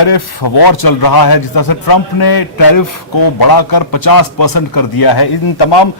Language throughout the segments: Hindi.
टैरिफ वॉर चल रहा है, जिस तरह से ट्रंप ने टैरिफ को बढ़ाकर 50% कर दिया है, इन तमाम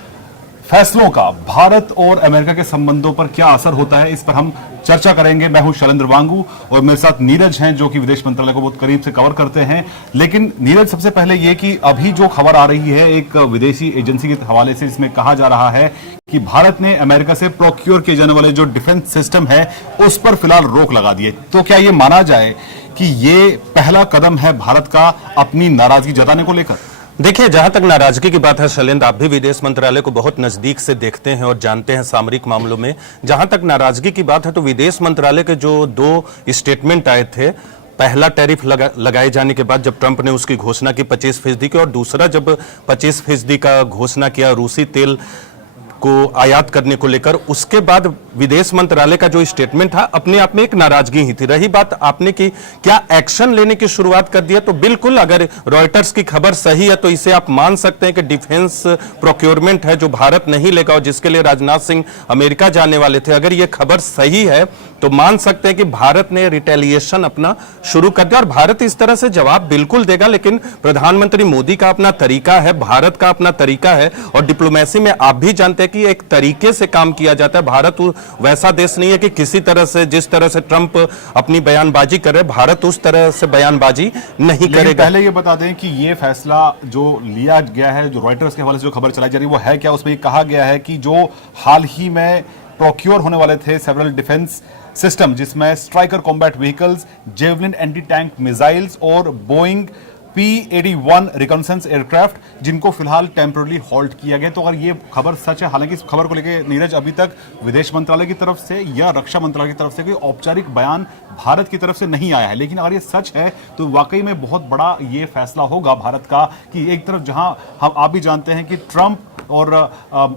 फैसलों का भारत और अमेरिका के संबंधों पर क्या असर होता है, इस पर हम चर्चा करेंगे। मैं हूं शैलेंद्र वांगू और मेरे साथ नीरज हैं जो कि विदेश मंत्रालय को बहुत करीब से कवर करते हैं। लेकिन नीरज, सबसे पहले ये कि अभी जो खबर आ रही है एक विदेशी एजेंसी के हवाले से, इसमें कहा जा रहा है कि भारत ने अमेरिका से प्रोक्योर किए जाने वाले जो डिफेंस सिस्टम है उस पर फिलहाल रोक लगा दी है। तो क्या ये माना जाए कि ये पहला कदम है भारत का अपनी नाराजगी जताने को लेकर? देखिए, जहां तक नाराजगी की बात है शैलेंद्र, आप भी विदेश मंत्रालय को बहुत नजदीक से देखते हैं और जानते हैं सामरिक मामलों में। जहां तक नाराजगी की बात है तो विदेश मंत्रालय के जो दो स्टेटमेंट आए थे, पहला टैरिफ लगाए जाने के बाद जब ट्रंप ने उसकी घोषणा की 25% की, और दूसरा जब 25% का घोषणा किया रूसी तेल को आयात करने को लेकर, उसके बाद विदेश मंत्रालय का जो स्टेटमेंट था अपने आप में एक नाराजगी ही थी। रही बात आपने की क्या एक्शन लेने की शुरुआत कर दिया, तो बिल्कुल अगर रॉयटर्स की खबर सही है तो इसे आप मान सकते हैं कि डिफेंस प्रोक्योरमेंट है जो भारत नहीं लेगा और जिसके लिए राजनाथ सिंह अमेरिका जाने वाले थे, अगर यह खबर सही है तो मान सकते हैं कि भारत ने रिटेलिएशन अपना शुरू कर दिया और भारत इस तरह से जवाब बिल्कुल देगा। लेकिन प्रधानमंत्री मोदी का अपना तरीका है, भारत का अपना तरीका है, और डिप्लोमेसी में आप भी जानते हैं कि एक तरीके से काम किया जाता है। भारत वैसा देश नहीं है कि किसी तरह से, जिस तरह से ट्रंप अपनी बयानबाजी करे, भारत उस तरह से बयानबाजी नहीं करेगा। पहले ये बता दें कि ये फैसला जो लिया गया है, जो रॉयटर्स के हवाले से जो खबर चलाई जा रही है, वो है क्या? उसमें कहा गया है कि जो हाल ही में प्रोक्योर होने वाले थे सेवरल डिफेंस सिस्टम, जिसमें striker combat vehicles, javelin anti tank missiles और बोइंग P-81 रिकॉन्सेंस एयरक्राफ्ट, जिनको फिलहाल टेम्पररी हॉल्ट किया गया। तो अगर ये खबर सच है, हालांकि इस खबर को लेकर नीरज अभी तक विदेश मंत्रालय की तरफ से या रक्षा मंत्रालय की तरफ से कोई औपचारिक बयान भारत की तरफ से नहीं आया है, लेकिन अगर ये सच है तो वाकई में बहुत बड़ा ये फैसला होगा भारत का कि एक तरफ जहां हम आप भी जानते हैं कि ट्रंप और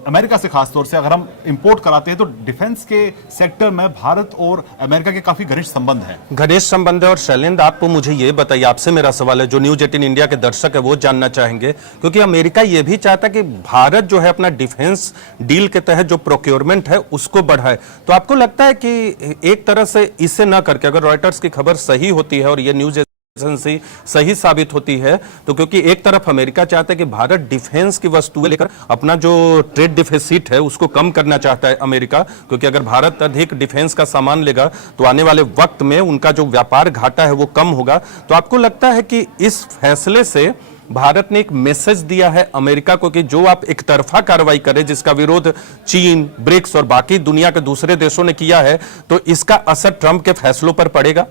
अमेरिका से खासतौर से अगर हम इंपोर्ट कराते हैं तो डिफेंस के सेक्टर में भारत और अमेरिका के काफी घनिष्ठ संबंध है। घनिष्ठ संबंध है। और शैलेंद्र, आपको मुझे ये बताइए, आपसे मेरा सवाल है, जो न्यूज 18 इंडिया के दर्शक है वो जानना चाहेंगे, क्योंकि अमेरिका ये भी चाहता है कि भारत जो है अपना डिफेंस डील के तहत जो प्रोक्योरमेंट है उसको बढ़ाए। तो आपको लगता है कि एक तरह से इसे न करके, अगर रॉयटर्स की खबर सही होती है और ये न्यूज सही साबित होती है, तो क्योंकि एक तरफ अमेरिका चाहता है कि भारत डिफेंस की वस्तुएं लेकर अपना जो ट्रेड डिफिसिट है उसको कम करना चाहता है अमेरिका, क्योंकि अगर भारत अधिक डिफेंस का सामान लेगा तो आने वाले वक्त में उनका जो व्यापार घाटा है वो कम होगा। तो आपको लगता है कि इस फैसले से भारत ने एक मैसेज दिया है अमेरिका को कि जो आप एक तरफा कार्रवाई करें, जिसका विरोध चीन, ब्रिक्स और बाकी दुनिया के दूसरे देशों ने किया है, तो इसका असर ट्रंप के फैसलों पर पड़ेगा?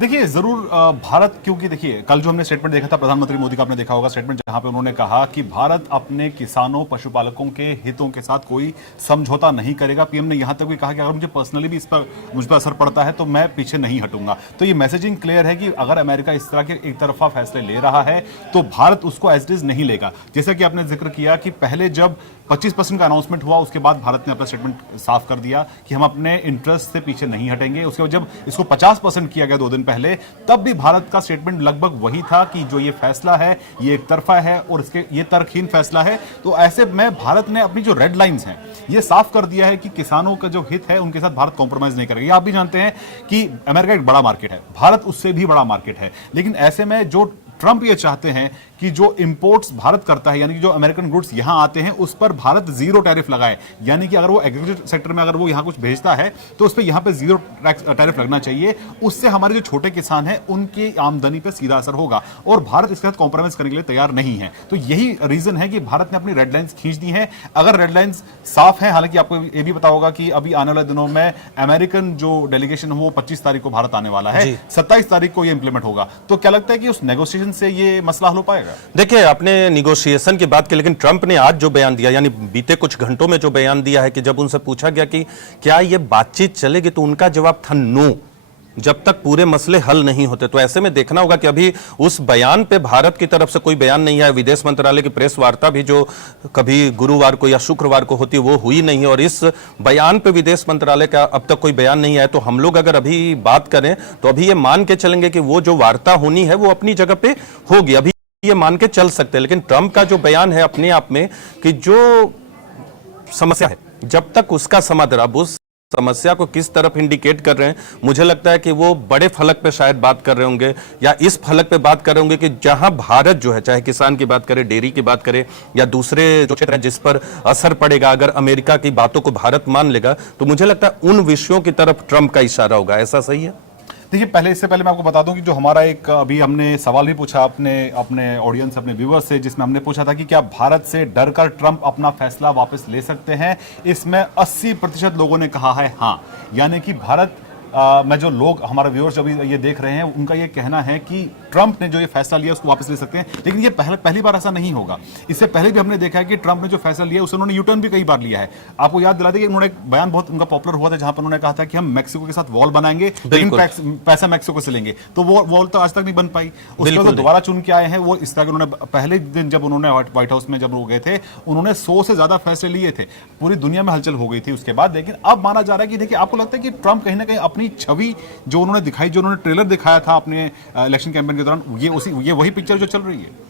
देखिए, जरूर भारत, क्योंकि देखिए कल जो हमने स्टेटमेंट देखा था प्रधानमंत्री मोदी का, आपने देखा होगा स्टेटमेंट, जहां पे उन्होंने कहा कि भारत अपने किसानों, पशुपालकों के हितों के साथ कोई समझौता नहीं करेगा। पीएम ने यहां तक भी कहा कि अगर मुझे पर्सनली भी मुझ पर असर पड़ता है तो मैं पीछे नहीं हटूंगा। तो ये मैसेजिंग क्लियर है कि अगर अमेरिका इस तरह के एक तरफा फैसले ले रहा है तो भारत उसको एज इट इज नहीं लेगा। जैसा कि आपने जिक्र किया कि पहले जब 25% का अनाउंसमेंट हुआ, उसके बाद भारत ने अपना स्टेटमेंट साफ कर दिया कि हम अपने इंटरेस्ट से पीछे नहीं हटेंगे। उसके बाद जब इसको 50% किया गया 2 दिन पहले, तब भी भारत का स्टेटमेंट लगभग वही था कि जो ये फैसला है ये एक तरफा है और इसके ये तर्कहीन फैसला है। तो ऐसे में भारत ने अपनी जो रेड लाइंस हैं ये साफ कर दिया है कि किसानों का जो हित है उनके साथ भारत कॉम्प्रोमाइज नहीं करेगा। आप भी जानते हैं कि अमेरिका एक बड़ा मार्केट है, भारत उससे भी बड़ा मार्केट है, लेकिन ऐसे में जो ट्रंप ये चाहते हैं कि जो इंपोर्ट्स भारत करता है, यानी कि जो अमेरिकन गुड्स यहां आते हैं उस पर भारत जीरो टैरिफ लगाए, यानी कि अगर वो एग्रीकल्चर सेक्टर में अगर वो यहां कुछ भेजता है तो उस पर यहां पे जीरो टैरिफ लगना चाहिए। उससे हमारे जो छोटे किसान हैं उनकी आमदनी पे सीधा असर होगा और भारत इसके साथ कॉम्प्रोमाइज करने के लिए तैयार नहीं है। तो यही रीजन है कि भारत ने अपनी रेड लाइंस खींच दी है। अगर रेड लाइंस साफ है, हालांकि आपको ये भी पता होगा कि अभी आने वाले दिनों में अमेरिकन जो डेलीगेशन है वो 25 तारीख को भारत आने वाला है, 27 तारीख को ये इंप्लीमेंट होगा। तो क्या लगता है कि उस नेगोशिएशन से ये मसला हल हो पाएगा? देखिए, आपने निगोशिएशन की बात की, लेकिन ट्रंप ने आज जो बयान दिया, यानी बीते कुछ घंटों में जो बयान दिया है कि जब उनसे पूछा गया कि क्या ये बातचीत चलेगी, तो उनका जवाब था नो, जब तक पूरे मसले हल नहीं होते। तो ऐसे में देखना होगा कि अभी उस बयान पे भारत की तरफ से कोई बयान नहीं आया। विदेश मंत्रालय की प्रेस वार्ता भी जो कभी गुरुवार को या शुक्रवार को होती वो हुई नहीं है, और इस बयान पे विदेश मंत्रालय का अब तक कोई बयान नहीं आया। तो हम लोग अगर अभी बात करें तो अभी ये मान के चलेंगे कि वो जो वार्ता होनी है वो अपनी जगह पे होगी, अभी ये मान के चल सकते हैं। लेकिन ट्रंप का जो बयान है अपने आप में कि जो समस्या है जब तक उसका समाधान, अब उस समस्या को किस तरफ इंडिकेट कर रहे हैं, मुझे लगता है कि वो बड़े फलक पे शायद बात कर रहे होंगे, या इस फलक पे बात कर रहे होंगे कि जहां भारत जो है, चाहे किसान की बात करे, डेयरी की बात करे, या दूसरे जो क्षेत्र हैं जिस पर असर पड़ेगा अगर अमेरिका की बातों को भारत मान लेगा, तो मुझे लगता है उन विषयों की तरफ ट्रंप का इशारा होगा। ऐसा सही है? देखिए, पहले इससे पहले मैं आपको बता दूं कि जो हमारा एक अभी हमने सवाल भी पूछा अपने अपने ऑडियंस, अपने व्यूअर्स से, जिसमें हमने पूछा था कि क्या भारत से डरकर ट्रंप अपना फैसला वापस ले सकते हैं। इसमें 80% लोगों ने कहा है हाँ, यानी कि भारत में जो लोग, हमारे व्यूअर्स अभी ये देख रहे हैं, उनका ये कहना है कि ट्रंप ने जो ये फैसला लिया उसको वापस ले सकते हैं। लेकिन ये पहली बार ऐसा नहीं होगा। इससे पहले भी हमने देखा है कि ट्रंप ने जो फैसला लिया उसे उन्होंने यूटर्न भी कई बार लिया है। आपको याद दिला दें कि उन्होंने एक बयान बहुत उनका पॉपुलर हुआ था जहां पर उन्होंने कहा था कि हम मैक्सिको के साथ वॉल बनाएंगे, लेकिन पैसा मैक्सिको से लेंगे। तो वो वॉल तो आज तक नहीं बन पाई। उसके बाद दोबारा चुन के आए हैं वो इस तरह के। उन्होंने पहले दिन जब उन्होंने व्हाइट हाउस में जब वो गए थे, उन्होंने 100 से ज्यादा फैसले लिए थे। पूरी दुनिया में हलचल हो गई थी उसके बाद। लेकिन अब माना जा रहा है कि देखिए, आपको लगता है कि ट्रंप कहीं ना कहीं अपनी छवि जो उन्होंने दिखाई, जो उन्होंने ट्रेलर दिखाया था अपने इलेक्शन कैंपेन के दौरान, ये वही पिक्चर जो चल रही है?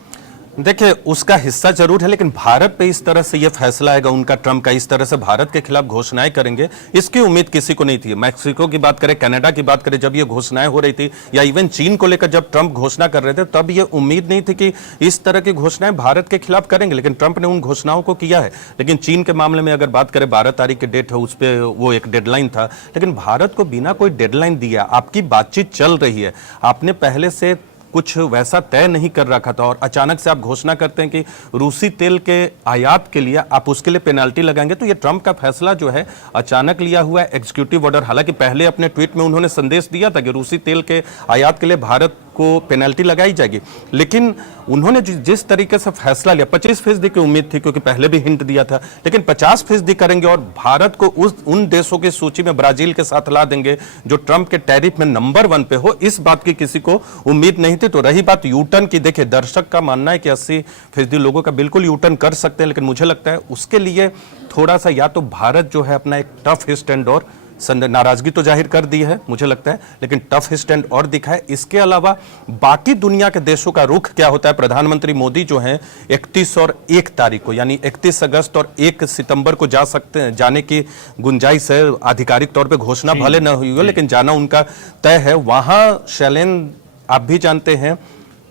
देखिए, उसका हिस्सा जरूर है, लेकिन भारत पे इस तरह से ये फैसला आएगा उनका, ट्रंप का इस तरह से भारत के खिलाफ घोषणाएं करेंगे, इसकी उम्मीद किसी को नहीं थी। मैक्सिको की बात करें, कनाडा की बात करें, जब ये घोषणाएं हो रही थी, या इवन चीन को लेकर जब ट्रंप घोषणा कर रहे थे, तब ये उम्मीद नहीं थी कि इस तरह की घोषणाएं भारत के खिलाफ करेंगे। लेकिन ट्रंप ने उन घोषणाओं को किया है। लेकिन चीन के मामले में अगर बात करें, 12 तारीख की डेट है, उस पर वो एक डेडलाइन था, लेकिन भारत को बिना कोई डेडलाइन दिया आपकी बातचीत चल रही है, आपने पहले से कुछ वैसा तय नहीं कर रखा था, और अचानक से आप घोषणा करते हैं कि रूसी तेल के आयात के लिए आप उसके लिए पेनाल्टी लगाएंगे। तो ये ट्रंप का फैसला जो है अचानक लिया हुआ है, एग्जीक्यूटिव ऑर्डर। हालांकि पहले अपने ट्वीट में उन्होंने संदेश दिया था कि रूसी तेल के आयात के लिए भारत को पेनल्टी लगाई जाएगी, लेकिन उन्होंने जिस तरीके से फैसला लिया, 25% की उम्मीद थी क्योंकि पहले भी हिंट दिया था, लेकिन 50% करेंगे और भारत को उन देशों की सूची में ब्राजील के साथ ला देंगे जो ट्रंप के टैरिफ में नंबर 1 पे हो, इस बात की किसी को उम्मीद नहीं थी। तो रही बात यूटर्न की, देखिए दर्शक का मानना है कि 80% लोगों का बिल्कुल यूटर्न कर सकते हैं, लेकिन मुझे लगता है उसके लिए थोड़ा सा, या तो भारत जो है अपना एक टफ स्टैंड, और नाराजगी तो जाहिर कर दी है मुझे लगता है, लेकिन टफ स्टैंड और दिखाए। इसके अलावा बाकी दुनिया के देशों का रुख क्या होता है। प्रधानमंत्री मोदी जो हैं 31 और 1 तारीख को, यानी 31 अगस्त और 1 सितंबर को जा सकते हैं, जाने की गुंजाइश है। आधिकारिक तौर पे घोषणा भले न हुई हो, लेकिन जाना उनका तय है। वहां शैलेन, आप भी जानते हैं,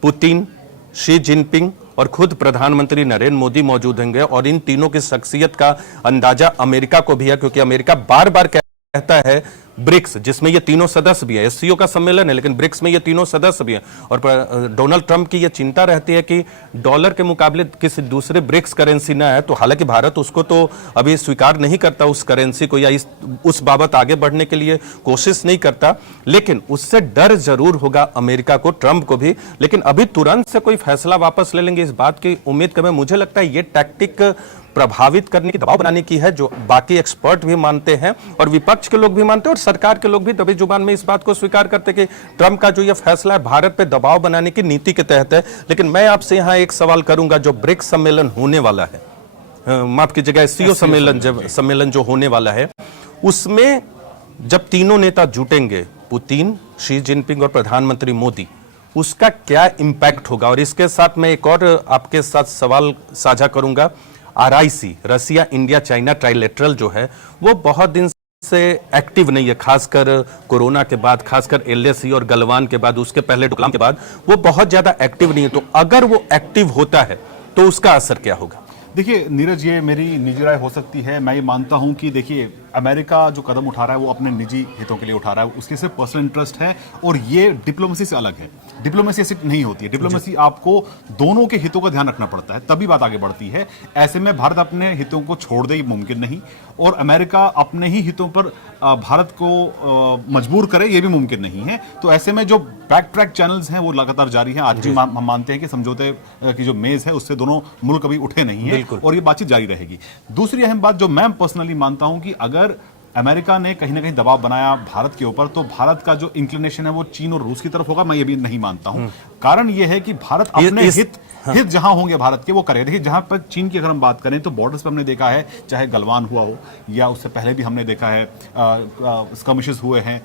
पुतिन, शी जिनपिंग और खुद प्रधानमंत्री नरेंद्र मोदी मौजूद होंगे, और इन तीनों की शख्सियत का अंदाजा अमेरिका को भी है, क्योंकि अमेरिका बार बार कहता है ब्रिक्स, जिसमें ये तीनों सदस्य भी है, एससीओ का सम्मेलन है, लेकिन ब्रिक्स में ये तीनों सदस्य भी हैं। और डोनाल्ड ट्रंप की ये चिंता रहती है कि डॉलर के मुकाबले किसी दूसरे ब्रिक्स करेंसी ना है। तो हालांकि भारत उसको तो अभी स्वीकार नहीं करता, उस करेंसी को, या उस बाबत आगे बढ़ने के लिए कोशिश नहीं करता, लेकिन उससे डर जरूर होगा अमेरिका को, ट्रंप को भी। लेकिन अभी तुरंत से कोई फैसला वापस ले लेंगे, इस बात की उम्मीद करें। मुझे लगता है ये टैक्टिक प्रभावित करने की, दबाव बनाने की है, जो बाकी एक्सपर्ट भी मानते हैं और विपक्ष के लोग भी मानते हैं, और सरकार के लोग भी दबी जुबान में इस बात को स्वीकार करते हैं कि ट्रंप का जो ये फैसला है भारत पे दबाव बनाने की नीति के तहत है। लेकिन मैं आपसे यहां एक सवाल करूंगा, जो ब्रिक्स सम्मेलन होने वाला है, माफ कीजिएगा, एससीओ सम्मेलन जो होने वाला है, उसमें जब तीनों नेता जुटेंगे, पुतिन, शी जिनपिंग और प्रधानमंत्री मोदी, उसका क्या इंपैक्ट होगा। और इसके साथ मैं एक और आपके साथ सवाल साझा करूंगा। RIC, Russia India China trilateral जो है, वो बहुत दिन से एक्टिव नहीं है, खासकर कोरोना के बाद, खासकर LAC और गलवान के बाद, उसके पहले डोकलाम के बाद वो बहुत ज्यादा एक्टिव नहीं है। तो अगर वो एक्टिव होता है तो उसका असर क्या होगा? देखिए नीरज, ये मेरी निजी राय हो सकती है। मैं ये मानता हूं कि देखिए, अमेरिका जो कदम उठा रहा है वो अपने निजी हितों के लिए उठा रहा है, उसके सिर्फ पर्सनल इंटरेस्ट है, और ये डिप्लोमेसी से अलग है। डिप्लोमेसी ऐसी नहीं होती है। डिप्लोमेसी आपको दोनों के हितों का ध्यान रखना पड़ता है, तभी बात आगे बढ़ती है। ऐसे में भारत अपने हितों को छोड़ दे, ये मुमकिन नहीं, और अमेरिका अपने ही हितों पर भारत को मजबूर करे, ये भी मुमकिन नहीं है। तो ऐसे में जो बैक ट्रैक चैनल्स हैं वो लगातार जारी हैं। आज भी हम मानते हैं कि समझौते की जो मेज है उससे दोनों मुल्क कभी उठे नहीं है, और ये बातचीत जारी रहेगी। दूसरी अहम बात जो मैं पर्सनली मानता हूं कि अगर अमेरिका ने कहीं ना कहीं दबाव बनाया भारत के ऊपर, तो भारत का जो इंक्लिनेशन है वो चीन और रूस की तरफ होगा। मैं ये भी नहीं मानता हूं। कारण ये है कि भारत अपने हित जहां होंगे भारत के, वो करेगा। देखिए, जहां पर चीन की अगर हम बात करें तो बॉर्डर्स पर हमने देखा है, चाहे गलवान हुआ हो या उससे पहले भी हमने देखा है स्कर्मिशेस हुए हैं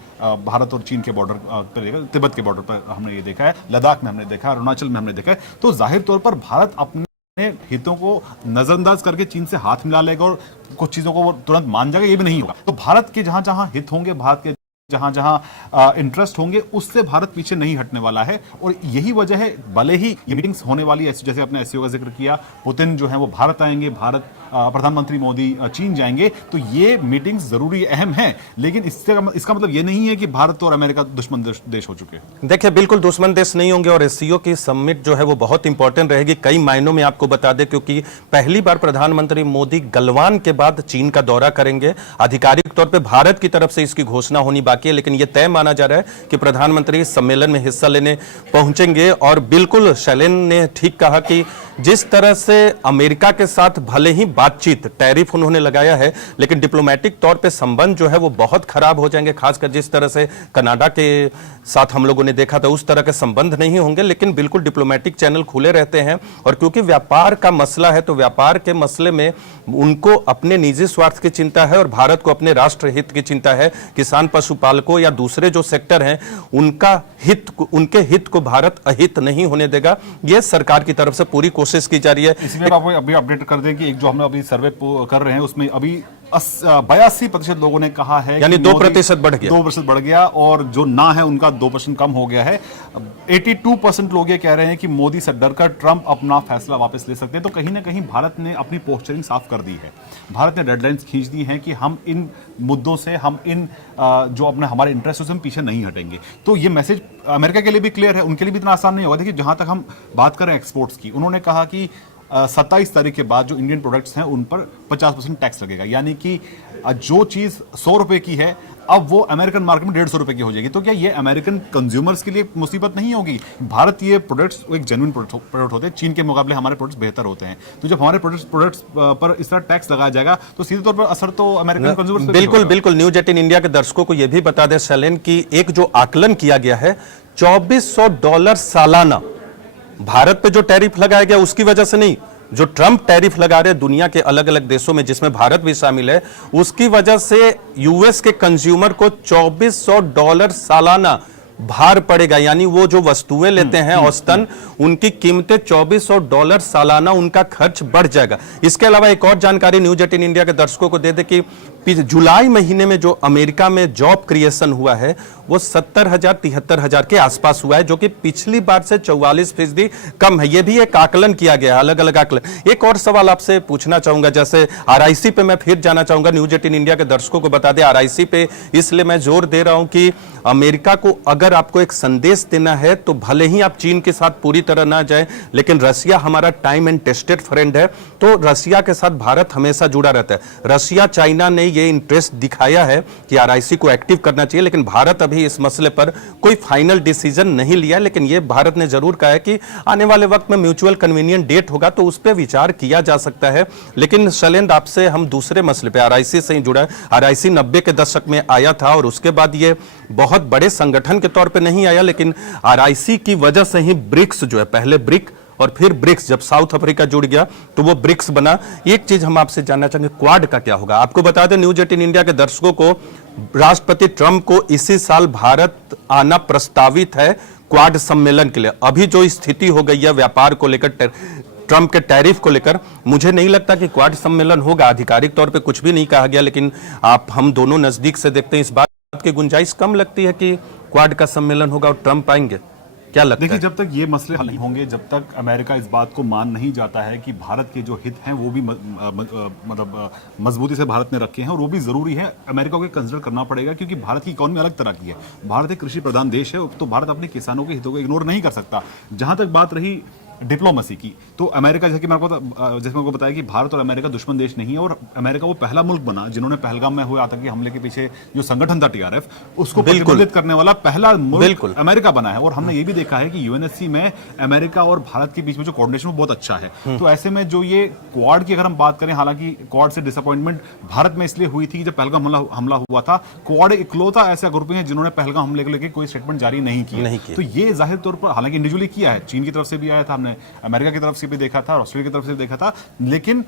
भारत और चीन के बॉर्डर पर, तिब्बत के बॉर्डर पर हमने ये देखा है, लद्दाख में हमने देखा है, अरुणाचल में हमने देखा है। तो जाहिर तौर पर भारत अपने हितों को नजरअंदाज करके चीन से हाथ मिला लेगा और कुछ चीजों को वो तुरंत मान जाएगा, ये भी नहीं होगा। तो भारत के जहां जहां हित होंगे, भारत के जहां जहां इंटरेस्ट होंगे, उससे भारत पीछे नहीं हटने वाला है। और यही वजह है, भले ही ये मीटिंग्स होने वाली है, जैसे अपने एससीओ का जिक्र किया, पुतिन जो है वो भारत आएंगे, भारत प्रधानमंत्री मोदी चीन जाएंगे, तो ये मीटिंग्स जरूरी अहम है, लेकिन इसका मतलब ये नहीं है कि भारत और अमेरिका दुश्मन देश हो चुके हैं। देखिए, बिल्कुल दुश्मन देश नहीं होंगे और एससीओ की समिट जो है वो बहुत इंपॉर्टेंट रहेगी कई मायनों में। आपको बता दें, क्योंकि पहली बार प्रधानमंत्री मोदी गलवान के बाद चीन का दौरा करेंगे। आधिकारिक तौर पे भारत की तरफ से इसकी घोषणा होनी बाकी है, लेकिन यह तय माना जा रहा है कि प्रधानमंत्री इस सम्मेलन में हिस्सा लेने पहुंचेंगे। और बिल्कुल शैलेन ने ठीक कहा कि जिस तरह से अमेरिका के साथ भले ही बातचीत, टैरिफ उन्होंने लगाया है, लेकिन डिप्लोमेटिक तौर पे संबंध जो है वो बहुत खराब हो जाएंगे। खासकर जिस तरह से कनाडा के साथ हम लोगों ने देखा था, उस तरह के संबंध नहीं होंगे, लेकिन बिल्कुल डिप्लोमेटिक चैनल खुले रहते हैं। और क्योंकि व्यापार का मसला है, तो व्यापार के मसले में उनको अपने निजी स्वार्थ की चिंता है और भारत को अपने राष्ट्र हित की चिंता है। किसान, पशुपालकों या दूसरे जो सेक्टर हैं, उनके हित को भारत अहित नहीं होने देगा। यह सरकार की तरफ से पूरी कोशिश की जा रही है। इसमें आपको अभी अपडेट कर दें कि एक जो हम अभी सर्वे कर रहे हैं, उसमें अभी 82% लोगों ने कहा है, यानी 2% बढ़ गया, 2% बढ़ गया, और जो ना है उनका 2% कम हो गया है। 82% लोग ये कह रहे हैं कि मोदी से डरकर ट्रंप अपना फैसला वापस ले सकते हैं। तो कहीं ना कहीं भारत ने अपनी पोस्चरिंग साफ कर दी है, भारत ने डेडलाइंस खींच दी हैं कि हम इन मुद्दों से, हम इन जो अपने हमारे इंटरेस्ट से हम पीछे नहीं हटेंगे। तो ये मैसेज अमेरिका के लिए भी क्लियर है, उनके लिए भी इतना आसान नहीं होगा। देखिए, जहां तक हम बात करें एक्सपोर्ट्स की, उन्होंने कहा कि 27 तारीख के बाद जो इंडियन प्रोडक्ट्स हैं उन पर 50% टैक्स लगेगा, यानी कि जो चीज 100 रुपए की है, अब वो अमेरिकन मार्केट में 150 रुपए की हो जाएगी। तो क्या ये अमेरिकन कंज्यूमर्स के लिए मुसीबत नहीं होगी? भारतीय प्रोडक्ट्स एक जेन्युइन प्रोडक्ट होते हैं, चीन के मुकाबले हमारे प्रोडक्ट्स बेहतर होते हैं। तो जब हमारे प्रोडक्ट्स पर इस तरह टैक्स लगाया जाएगा, तो सीधे तौर पर असर तो अमेरिकन कंज्यूमर्स पर बिल्कुल बिल्कुल। न्यूज 18 इंडिया के दर्शकों को यह भी बता दें शैलेन की एक जो आकलन किया गया है, $2400 सालाना भारत पे जो टैरिफ लगाया गया उसकी वजह से नहीं, जो ट्रंप टैरिफ लगा रहे दुनिया के अलग अलग देशों में जिसमें भारत भी शामिल है, उसकी वजह से यूएस के कंज्यूमर को $2400 सालाना भार पड़ेगा। यानी वो जो वस्तुएं लेते हैं औसतन, उनकी कीमतें $2400 सालाना उनका खर्च बढ़ जाएगा। इसके अलावा एक और जानकारी न्यूज 18 इंडिया के दर्शकों को दे दे कि जुलाई महीने में जो अमेरिका में जॉब क्रिएशन हुआ है वो 70,000 73,000 के आसपास हुआ है, जो कि पिछली बार से 44% कम है। यह भी एक आकलन किया गया है, अलग अलग आकलन। एक और सवाल आपसे पूछना चाहूंगा, जैसे आरआईसी पे मैं फिर जाना चाहूंगा। न्यूज 18 इंडिया के दर्शकों को बता दें, आरआईसी पे इसलिए मैं जोर दे रहा हूं कि अमेरिका को अगर आपको एक संदेश देना है तो भले ही आप चीन के साथ पूरी तरह ना जाए, लेकिन रसिया हमारा टाइम एंड टेस्टेड फ्रेंड है, तो रसिया के साथ भारत हमेशा जुड़ा रहता है। रसिया, चाइना ने ये इंटरेस्ट दिखाया है कि आरआईसी को एक्टिव करना चाहिए, लेकिन भारत अभी इस मसले पर कोई फाइनल डिसीजन नहीं लिया। लेकिन ये भारत ने जरूर कहा है कि आने वाले वक्त में म्यूचुअल कन्वीनियंट डेट होगा तो उस पर विचार किया जा सकता है। लेकिन शैलेंद्र, आपसे हम दूसरे मसले पे, आरआईसी से ही जुड़ा है। आरआईसी 90 के दशक में आया था और उसके बाद ये बहुत बड़े संगठन के तौर पे नहीं आया, लेकिन आरआईसी की वजह से ही ब्रिक्स जो है, पहले ब्रिक और फिर ब्रिक्स, जब साउथ अफ्रीका जुड़ गया तो वो ब्रिक्स बना। एक चीज हम आपसे जानना चाहेंगे, क्वाड का क्या होगा? आपको बता दें न्यूज 18 इंडिया के दर्शकों को, राष्ट्रपति ट्रंप को इसी साल भारत आना प्रस्तावित है क्वाड सम्मेलन के लिए। अभी जो स्थिति हो गई है व्यापार को लेकर, ट्रंप के टैरिफ को लेकर, मुझे नहीं लगता कि क्वाड सम्मेलन होगा। आधिकारिक तौर पे कुछ भी नहीं कहा गया, लेकिन हम दोनों नजदीक से देखते हैं, इस बात की गुंजाइश कम लगती है कि क्वाड का सम्मेलन होगा और ट्रंप आएंगे। क्या लगता है? देखिए, जब तक ये मसले हल नहीं होंगे, जब तक अमेरिका इस बात को मान नहीं जाता है कि भारत के जो हित हैं वो भी मतलब मजबूती से भारत ने रखे हैं, और वो भी जरूरी है, अमेरिका को कंसिडर करना पड़ेगा, क्योंकि भारत की इकोनॉमी अलग तरह की है। भारत एक कृषि प्रधान देश है, तो भारत अपने किसानों के हितों को इग्नोर नहीं कर सकता। जहां तक बात रही डिप्लोमेसी की, तो अमेरिका, जैसे मैंने आपको बताया कि भारत और अमेरिका दुश्मन देश नहीं है, और अमेरिका वो पहला मुल्क बना जिन्होंने पहलगाम में हुए आतंकी हमले के पीछे जो संगठन था टीआरएफ, उसको प्रतिबंधित करने वाला पहला मुल्क अमेरिका बना है। और हमने ये भी देखा है कि यूएनएससी में अमेरिका और भारत के बीच में जो कोऑर्डिनेशन वो बहुत अच्छा है। तो ऐसे में जो ये क्वाड की अगर हम बात करें, हालांकि क्वाड से डिसअपॉइंटमेंट भारत में इसलिए हुई थी जब पहलगाम हमला हुआ था। क्वाड इकलौता ऐसा ग्रुप है जिन्होंने पहलगाम हमले को लेकर कोई स्टेटमेंट जारी नहीं किया। तो ये जाहिर तौर पर, हालांकि इंडिविजुअली किया है, चीन की तरफ से भी आया था, हमने अमेरिका की तरफ से भी देखा था, ऑस्ट्रेलिया की तरफ से भी देखा था, लेकिन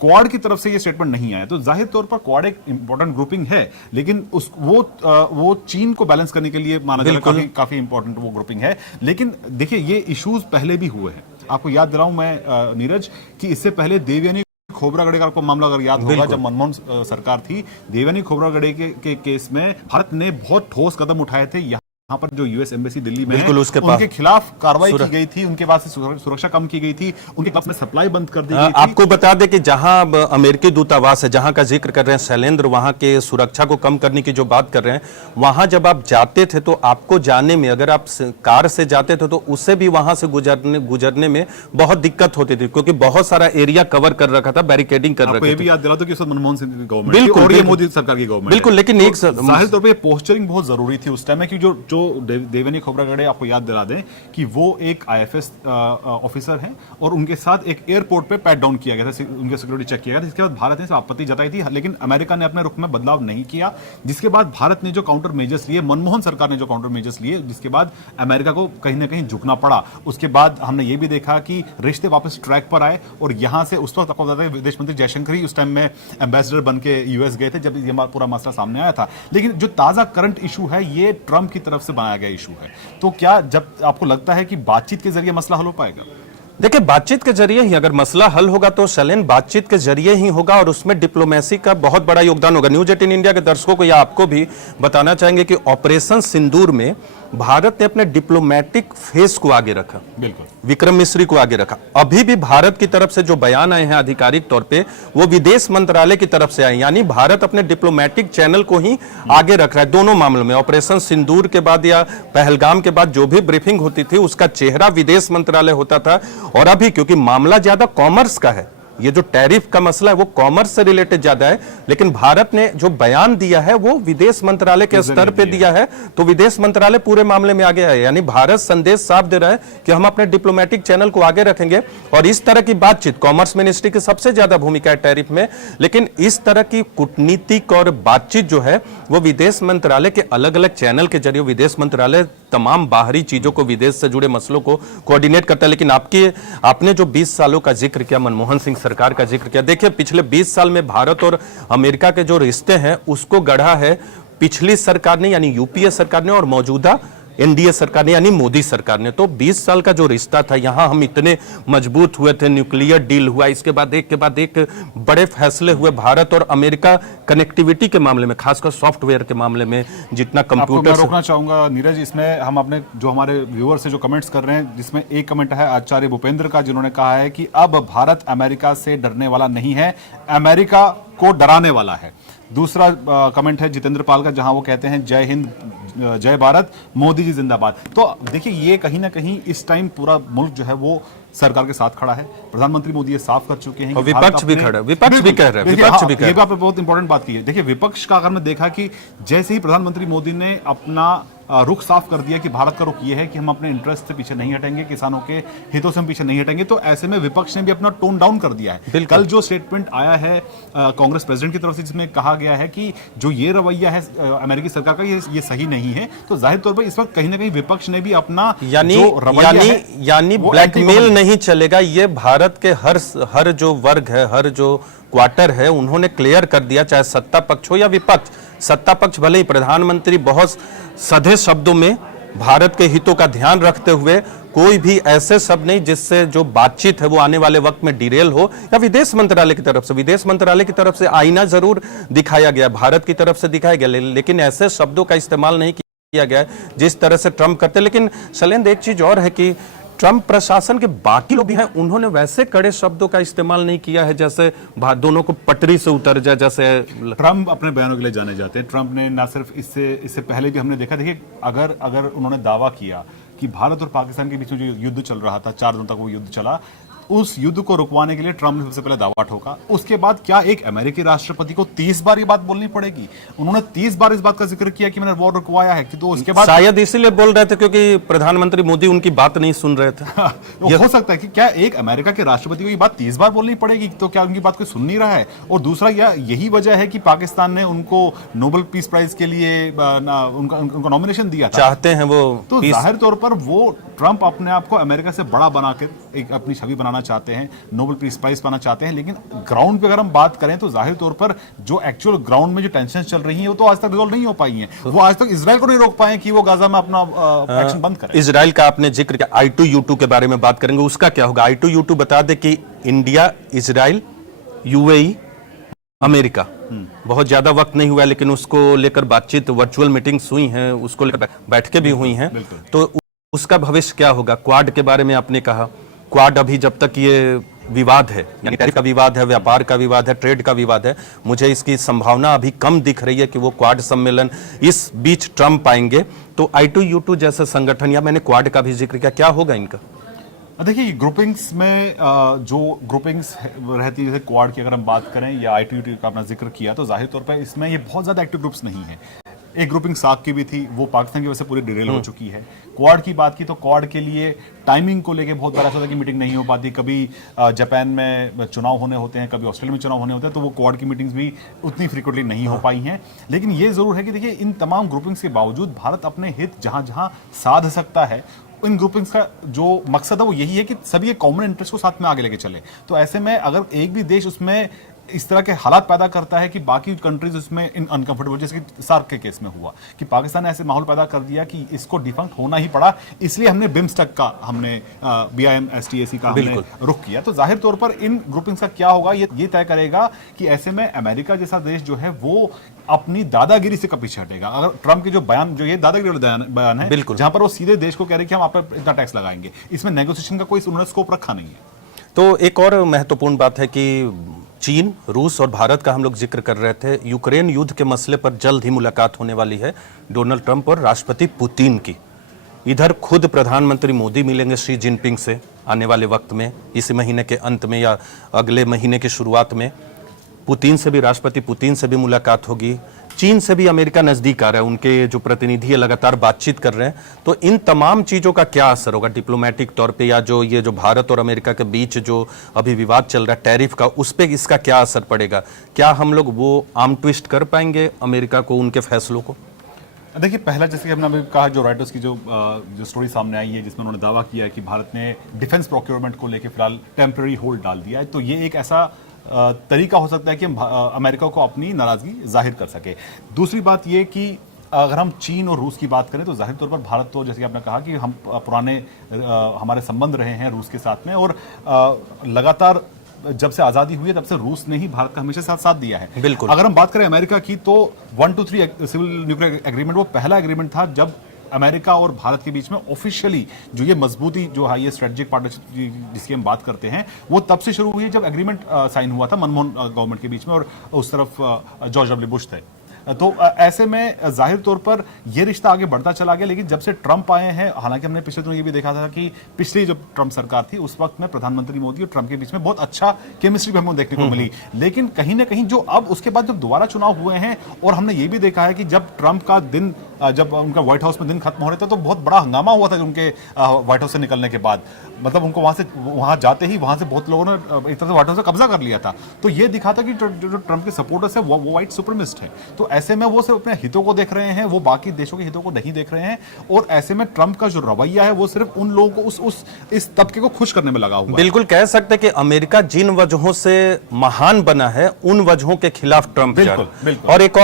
क्वाड की तरफ से ये स्टेटमेंट नहीं आया। तो जाहिर तौर पर क्वाड एक इंपॉर्टेंट ग्रुपिंग है, लेकिन वो चीन को बैलेंस करने के लिए माना जाता है काफी इंपॉर्टेंट वो ग्रुपिंग है। लेकिन देखिए, ये इश्यूज पहले भी हुए हैं। आपको याद दिलाऊं मैं नीरज कि इससे पहले देवयानी खोबरागड़े का आपको मामला अगर याद होगा, जब मनमोहन सरकार थी, देवयानी खोबरागड़े के केस में भारत ने बहुत ठोस कदम उठाए थे। यहाँ पर जो यूएस एम्बेसी दिल्ली में है, उनके खिलाफ कार्रवाई की गई थी, उनके पास से सुरक्षा कम की गई थी, उनके पास में सप्लाई बंद कर दी गई थी। आपको बता दें कि जहां अमेरिकी दूतावास है, जहां का जिक्र कर रहे हैं शैलेंद्र, वहां के सुरक्षा को कम करने की जो बात कर रहे हैं, वहां जब आप जाते थे तो आपको जाने में, अगर आप कार से जाते थे तो उससे भी वहां से गुजरने में बहुत दिक्कत होती थी, क्योंकि बहुत सारा एरिया कवर कर रखा था, बैरिकेडिंग कर रखा था। ये भी याद दिला दो कि उस वक्त मनमोहन सिंह की गवर्नमेंट और ये मोदी सरकार की गवर्नमेंट, बिल्कुल। लेकिन एक जाहिर तौर पर पोस्चरिंग बहुत जरूरी थी उस टाइम में, कि जो देवयानी खोबरागड़े, आपको याद दिला दें कि वो एक आईएफएस ऑफिसर हैं और उनके साथ एक एयरपोर्ट पे पैट डाउन किया गया था, उनके सिक्योरिटी चेक किया गया था। इसके बाद भारत ने इस आपत्ति जताई थी, लेकिन अमेरिका ने अपने रुख में बदलाव नहीं किया। जिसके बाद भारत ने जो काउंटर मेजर्स लिए, मनमोहन सरकार ने जो काउंटर मेजर्स लिए, जिसके बाद अमेरिका को कहीं ना कहीं झुकना पड़ा। उसके बाद हमने ये भी देखा कि रिश्ते वापस ट्रैक पर आए और यहां से उस वक्त आपको बता दें विदेश मंत्री जयशंकर ही उस टाइम में एम्बेसडर बन के यूएस गए थे, जब ये पूरा मसला सामने आया था। लेकिन जो ताजा करंट इशू है, ये ट्रंप की तरफ से बनाया गया इशू है। तो क्या जब आपको लगता है कि बातचीत के जरिए मसला हल हो पाएगा? देखिए, बातचीत के जरिए ही अगर मसला हल होगा तो शैलेंद्र, बातचीत के जरिए ही होगा और उसमें डिप्लोमेसी का बहुत बड़ा योगदान होगा। न्यूज 18 इंडिया के दर्शकों को या आपको भी बताना चाहेंगे कि ऑपरेशन सिंदूर में भारत ने अपने डिप्लोमेटिक फेस को आगे रखा, बिल्कुल विक्रम मिस्री को आगे रखा। अभी भी भारत की तरफ से जो बयान आए हैं आधिकारिक तौर पे, वो विदेश मंत्रालय की तरफ से आए, यानी भारत अपने डिप्लोमेटिक चैनल को ही आगे रख रहा है दोनों मामलों में। ऑपरेशन सिंदूर के बाद या पहलगाम के बाद जो भी ब्रीफिंग होती थी, उसका चेहरा विदेश मंत्रालय होता था। और अभी क्योंकि मामला ज्यादा कॉमर्स का है, ये जो टैरिफ का मसला है वो कॉमर्स से रिलेटेड ज्यादा है, लेकिन भारत ने जो बयान दिया है वो विदेश मंत्रालय के स्तर पे दिया है, तो विदेश मंत्रालय पूरे मामले में आगे है। यानी भारत संदेश साफ दे रहा है कि हम अपने डिप्लोमेटिक चैनल को आगे रखेंगे। और इस तरह की बातचीत, कॉमर्स मिनिस्ट्री की सबसे ज्यादा भूमिका है टैरिफ में, लेकिन इस तरह की कूटनीतिक और बातचीत जो है वो विदेश मंत्रालय के अलग अलग चैनल के जरिए, विदेश मंत्रालय तमाम बाहरी चीजों को, विदेश से जुड़े मसलों को कोऑर्डिनेट करता है। लेकिन आपने जो 20 सालों का जिक्र किया, मनमोहन सिंह सरकार का जिक्र किया, देखिए पिछले 20 साल में भारत और अमेरिका के जो रिश्ते हैं उसको गढ़ा है पिछली सरकार ने, यानी यूपीए सरकार ने, और मौजूदा एनडीए सरकार ने यानी मोदी सरकार ने। तो 20 साल का जो रिश्ता था, यहां हम इतने मजबूत हुए थे, न्यूक्लियर डील हुआ, इसके बाद एक के बाद एक बड़े फैसले हुए भारत और अमेरिका कनेक्टिविटी के मामले में, खासकर सॉफ्टवेयर के मामले में। जितना कंप्यूटर, मैं रोकना चाहूंगा नीरज, इसमें हम अपने जो हमारे व्यूअर से जो कमेंट्स कर रहे हैं, जिसमें एक कमेंट है आचार्य भूपेंद्र का, जिन्होंने कहा है कि अब भारत अमेरिका से डरने वाला नहीं है, अमेरिका को डराने वाला है। दूसरा कमेंट है जितेंद्र पाल का, जहां वो कहते हैं जय हिंद जय भारत, मोदी जी जिंदाबाद। तो देखिए, ये कहीं ना कहीं इस टाइम पूरा मुल्क जो है वो सरकार के साथ खड़ा है। प्रधानमंत्री मोदी ये साफ कर चुके हैं, विपक्ष भी खड़ा है, विपक्ष भी कह रहे हैं, विपक्ष भी कह रहे हैं। ये आपने बहुत इंपॉर्टेंट बात की है। देखिए, विपक्ष का अगर मैं देखा कि जैसे ही प्रधानमंत्री मोदी ने अपना रुख साफ कर दिया कि भारत का रुख ये है कि हम अपने इंटरेस्ट से पीछे नहीं हटेंगे, किसानों के हितों से हम पीछे नहीं हटेंगे, तो ऐसे में विपक्ष ने भी अपना टोन डाउन कर दिया है। कल जो स्टेटमेंट आया है कांग्रेस प्रेसिडेंट की तरफ से, जिसमें कहा गया है कि जो ये रवैया है अमेरिकी सरकार का, ये सही नहीं है, तो जाहिर तौर पर इस वक्त कहीं ना कहीं विपक्ष ने भी अपना यानी ब्लैकमेल नहीं चलेगा। ये भारत के हर जो वर्ग है, हर जो क्वार्टर है, उन्होंने क्लियर कर दिया, चाहे सत्ता पक्ष हो या विपक्ष। सत्ता पक्ष भले ही प्रधानमंत्री बहुत सधे शब्दों में भारत के हितों का ध्यान रखते हुए कोई भी ऐसे शब्द नहीं जिससे जो बातचीत है वो आने वाले वक्त में डिरेल हो, या विदेश मंत्रालय की तरफ से आईना जरूर दिखाया गया, भारत की तरफ से दिखाया गया, लेकिन ऐसे शब्दों का इस्तेमाल नहीं किया गया जिस तरह से ट्रंप करते। लेकिन शैलेंद्र, एक चीज और है कि ट्रंप प्रशासन के बाकी लोग भी हैं, उन्होंने वैसे कड़े शब्दों का इस्तेमाल नहीं किया है जैसे दोनों को पटरी से उतर जाए। जैसे ट्रंप अपने बयानों के लिए जाने जाते हैं। ट्रंप ने ना सिर्फ इससे पहले भी हमने देखा, देखिए अगर उन्होंने दावा किया कि भारत और पाकिस्तान के बीच में जो युद्ध चल रहा था, 4 दिनों तक वो युद्ध चला, उस युद्ध को रुकवाने के लिए ट्रंप ने सबसे पहले दावा ठोका। उसके बाद क्या एक अमेरिकी राष्ट्रपति को 30 बार ये बात बोलनी पड़ेगी? उन्होंने 30 बार इस बात का जिक्र किया कि मैंने वॉर रुकवाया है, तो उसके बाद शायद इसीलिए बोल रहे थे क्योंकि प्रधानमंत्री मोदी उनकी बात नहीं सुन रहे थे। हो सकता है कि क्या एक अमेरिका के राष्ट्रपति को ये बात 30 बार बोलनी पड़ेगी, तो क्या उनकी बात कोई सुन नहीं रहा है? और दूसरा यही वजह है कि पाकिस्तान ने उनको नोबेल पीस प्राइज के लिए उनका नॉमिनेशन दिया था, चाहते हैं वो। तो जाहिर तौर पर वो ट्रंप अपने आप को अमेरिका से बड़ा बनाकर एक अपनी छवि बनाना पाना चाहते हैं, नोबेल पीस प्राइज पाना चाहते हैं, लेकिन ग्राउंड पे अगर हम बात करें तो जाहिर तौर पर जो एक्चुअल ग्राउंड में जो टेंशन चल रही है वो तो आज तक रिजॉल्व नहीं हो पाई है। वो आज तक इसराइल को नहीं रोक पाए कि वो गाजा में अपना एक्शन बंद करे। इजराइल का आपने जिक्र किया, I2U2 के बारे में बात करेंगे, उसका क्या होगा? I2U2 बता दे कि इंडिया, इजराइल, UAE, अमेरिका, बहुत ज्यादा वक्त नहीं हुआ लेकिन उसको लेकर बातचीत, वर्चुअल मीटिंग्स हुई हैं, उसको लेकर बैठकें भी हुई हैं, तो उसका भविष्य क्या होगा? क्वाड के बारे में आपने कहा, क्वाड अभी जब तक ये विवाद है, यानी टैरिफ का विवाद है, व्यापार का विवाद है, ट्रेड का विवाद है, मुझे इसकी संभावना अभी कम दिख रही है कि वो क्वाड सम्मेलन इस बीच ट्रंप आएंगे। तो I2U2 जैसा संगठन, या मैंने क्वाड का भी जिक्र किया, क्या होगा इनका? देखिए, ग्रुपिंग्स में जो ग्रुपिंग्स रहती है, जैसे क्वाड की अगर हम बात करें या I2U2 का अपना जिक्र किया, तो जाहिर तौर पर इसमें ये बहुत ज्यादा एक्टिव ग्रुप्स नहीं है। एक ग्रुपिंग सार्क की भी थी, वो पाकिस्तान की वजह से पूरी डिरेल हो चुकी है। क्वाड की बात की तो क्वाड के लिए टाइमिंग को लेके बहुत बार ऐसा होता है कि मीटिंग नहीं हो पाती, कभी जापान में चुनाव होने होते हैं, कभी ऑस्ट्रेलिया में चुनाव होने होते हैं, तो वो क्वाड की मीटिंग्स भी उतनी फ्रीक्वेंटली नहीं हो पाई हैं। लेकिन ये जरूर है कि देखिए, इन तमाम ग्रुपिंग्स के बावजूद भारत अपने हित जहां जहां साध सकता है, इन ग्रुपिंग्स का जो मकसद है वो यही है कि सभी एक कॉमन इंटरेस्ट को साथ में आगे लेके चले। तो ऐसे में अगर एक भी देश उसमें इस तरह के हालात पैदा करता है कि बाकी कंट्रीज उसमें इन अनकंफर्टेबल, जैसे कि सार्क के केस में हुआ कि पाकिस्तान ने ऐसे माहौल पैदा कर दिया कि इसको डिफंक्ट होना ही पड़ा, इसलिए हमने बिम्स्टेक का, हमने BIMSTAC का हमने रुख किया। तो जाहिर तौर पर इन ग्रुपिंग्स का क्या होगा ये तय करेगा कि ऐसे में अमेरिका जैसा देश जो है वो अपनी दादागिरी से कब पीछे हटेगा। अगर ट्रंप के जो बयान, जो ये दादागिरी वाला बयान है, जहां पर वो सीधे देश को कह रहे हैं कि हम आप पर इतना टैक्स लगाएंगे, इसमें नेगोशिएशन का कोई उन्होंने स्कोप रखा नहीं है। तो एक और महत्वपूर्ण बात है कि चीन, रूस और भारत का हम लोग जिक्र कर रहे थे, यूक्रेन युद्ध के मसले पर जल्द ही मुलाकात होने वाली है डोनाल्ड ट्रंप और राष्ट्रपति पुतिन की। इधर खुद प्रधानमंत्री मोदी मिलेंगे शी जिनपिंग से आने वाले वक्त में, इस महीने के अंत में या अगले महीने की शुरुआत में। पुतिन से भी, राष्ट्रपति पुतिन से भी मुलाकात होगी। चीन से भी अमेरिका नजदीक आ रहा है, उनके जो प्रतिनिधि है लगातार बातचीत कर रहे हैं। तो इन तमाम चीजों का क्या असर होगा डिप्लोमेटिक तौर पे, या जो ये जो भारत और अमेरिका के बीच जो अभी विवाद चल रहा है टैरिफ का, उस पे इसका क्या असर पड़ेगा? क्या हम लोग वो आर्म ट्विस्ट कर पाएंगे अमेरिका को, उनके फैसलों को? देखिए, पहला जैसे कि हमने अभी कहा, जो रॉयटर्स की जो स्टोरी सामने आई है जिसमें उन्होंने दावा किया है कि भारत ने डिफेंस प्रोक्योरमेंट को लेकर फिलहाल टेम्पररी होल्ड डाल दिया है, तो ये एक ऐसा तरीका हो सकता है कि हम अमेरिका को अपनी नाराजगी जाहिर कर सके। दूसरी बात ये कि अगर हम चीन और रूस की बात करें तो जाहिर तौर पर भारत, तो जैसे कि आपने कहा कि हम पुराने हमारे संबंध रहे हैं रूस के साथ में, और लगातार जब से आजादी हुई है तब से रूस ने ही भारत का हमेशा साथ दिया है। बिल्कुल। अगर हम बात करें अमेरिका की, तो 123 सिविल न्यूक्लियर एग्रीमेंट वो पहला एग्रीमेंट था जब अमेरिका और भारत के बीच में ऑफिशियली जो ये मजबूती जो है, ये स्ट्रेटेजिक पार्टनरशिप जिसकी हम बात करते हैं, वो तब से शुरू हुई है जब एग्रीमेंट साइन हुआ था मनमोहन गवर्नमेंट के बीच में और उस तरफ जॉर्ज डब्ल्यू बुश थे। तो ऐसे में जाहिर तौर पर यह रिश्ता आगे बढ़ता चला गया। लेकिन जब से ट्रंप आए हैं, हालांकि हमने पिछले दिनों ये भी देखा था कि पिछली जब ट्रंप सरकार थी उस वक्त में प्रधानमंत्री मोदी और ट्रंप के बीच में बहुत अच्छा केमिस्ट्री भी हमको देखने को मिली। लेकिन कहीं ना कहीं जो अब उसके बाद जब दोबारा चुनाव हुए हैं, और हमने ये भी देखा है कि जब ट्रंप का दिन, जब उनका व्हाइट हाउस में दिन खत्म हो रहे थे तो बहुत बड़ा हंगामा हुआ था उनके व्हाइट हाउस से निकलने के बाद। मतलब उनको वहां जाते ही वहां से बहुत लोगों ने एक तरह से व्हाइट हाउस से कब्जा कर लिया था। तो ये दिखाता कि जो ट्रंप के सपोर्टर्स है वो व्हाइट सुपरमिस्ट है। तो ऐसे में वो सिर्फ अपने हितों को देख रहे हैं, वो बाकी देशों के हितों को नहीं देख रहे हैं। और ऐसे में ट्रंप का जो रवैया है वो सिर्फ उन लोगों को इस तबके को खुश करने में लगा हुआ है। बिल्कुल कह सकते हैं कि अमेरिका जिन वजहों से महान बना है, उन वजहों के खिलाफ ट्रंप जा रहा है। बिल्कुल। और एक